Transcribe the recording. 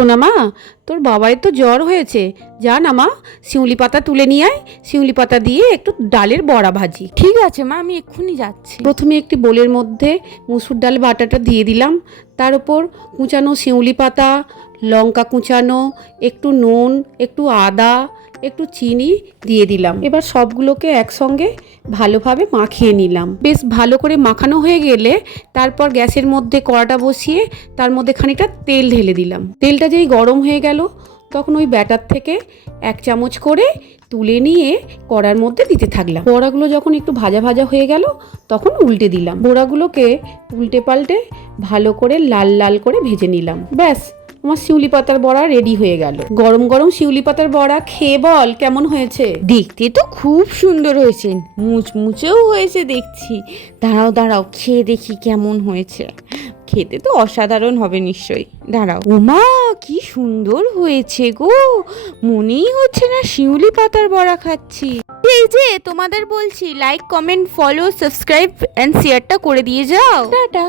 সোনা মা, তোর বাবাই তো জ্বর হয়েছে, যা না মা শিউলি পাতা তুলে নিয়ে আয়, শিউলি পাতা দিয়ে একটু ডালের বড়া ভাজি। ঠিক আছে মা, আমি এক্ষুনি যাচ্ছি। প্রথমে একটি বোলের মধ্যে মুসুর ডাল বাটাটা দিয়ে দিলাম, তার উপর কুচানো শিউলি পাতা, লঙ্কা কুচানো, একটু নুন, একটু আদা, একটু চিনি দিয়ে দিলাম। এবার সবগুলোকে একসঙ্গে ভালোভাবে মাখিয়ে নিলাম। বেশ ভালো করে মাখানো হয়ে গেলে তারপর গ্যাসের মধ্যে কড়াটা বসিয়ে তার মধ্যে খানিকটা তেল ঢেলে দিলাম। তেলটা যেই গরম হয়ে গেল তখন ওই ব্যাটার থেকে 1 চামচ করে তুলে নিয়ে কড়ার মধ্যে দিতে থাকলাম। বড়াগুলো যখন একটু ভাজা ভাজা হয়ে গেল তখন উল্টে দিলাম। বড়াগুলোকে উল্টে পাল্টে ভালো করে লাল লাল করে ভেজে নিলাম। ব্যাস, আমার শিউলি পাতার বড়া রেডি হয়ে গেল। গরম গরম শিউলি পাতার বড়া খেয়ে বল কেমন হয়েছে। দেখতে তো খুব সুন্দর হয়েছে, মুচমুচেও হয়েছে দেখছি। দাঁড়াও দাঁড়াও, খেয়ে দেখি কেমন হয়েছে। খেতে তো অসাধারণ হবে নিশ্চয়ই। দাঁড়াও, ওমা কি সুন্দর হয়েছে গো, মনেই হচ্ছে না শিউলি পাতার বড়া খাচ্ছি। এই যে তোমাদের বলছি, like, comment, follow, subscribe and শেয়ারটা করে দিয়ে যাও। টাটা।